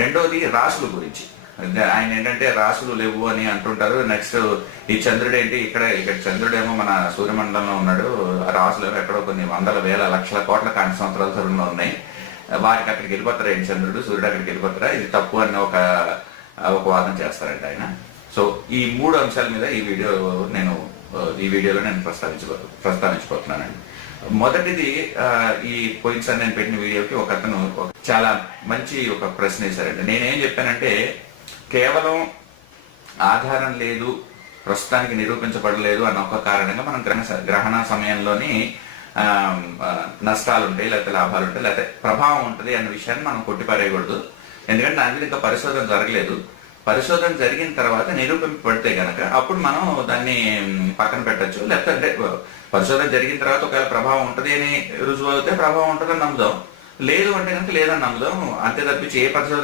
రెండోది రాసుల గురించి. ఆయన ఏంటంటే రాసులు లేవు అని అంటుంటారు. నెక్స్ట్ ఈ చంద్రుడు ఏంటి, ఇక్కడ చంద్రుడేమో మన సూర్యమండలంలో ఉన్నాడు, రాసులు ఏమో ఎక్కడో కొన్ని వందల వేల లక్షల కోట్ల కాంతి సంవత్సరాల దూరంలో ఉన్నాయి, వారికి అక్కడికి వెళ్ళిపోతారా ఏంటి చంద్రుడు, సూర్యుడు అక్కడికి వెళ్ళిపోతారా, ఇది తప్పు అని ఒక వాదన చేస్తారంట ఆయన. సో ఈ 3 అంశాల మీద ఈ వీడియోలో నేను ప్రస్తావించబోతున్నానండి. మొదటిది, ఈ పోయినసారి నేను పెట్టిన వీడియోకి ఒక అతను చాలా మంచి ఒక ప్రశ్న వేశారండి. నేనేం చెప్పానంటే, కేవలం ఆధారం లేదు, ప్రస్తుతానికి నిరూపించబడలేదు అన్న ఒక కారణంగా మనం గ్రహణ సమయంలోని నష్టాలు ఉంటాయి, లేకపోతే లాభాలు ఉంటాయి, లేకపోతే ప్రభావం ఉంటుంది అన్న విషయాన్ని మనం కొట్టిపారేయకూడదు. ఎందుకంటే దాని మీద ఇంకా పరిశోధన జరగలేదు. పరిశోధన జరిగిన తర్వాత నిరూపింపబడితే గనక అప్పుడు మనం దాన్ని పక్కన పెట్టచ్చు. లేకపోతే పరిశోధన జరిగిన తర్వాత ఒకవేళ ప్రభావం ఉంటుంది అని రుజువు అవుతే ప్రభావం ఉంటుందని నమ్ముదాం, లేదు అంటే కనుక లేదని నమ్ముదాం. అంతే తప్పించి ఏ పరిశోధన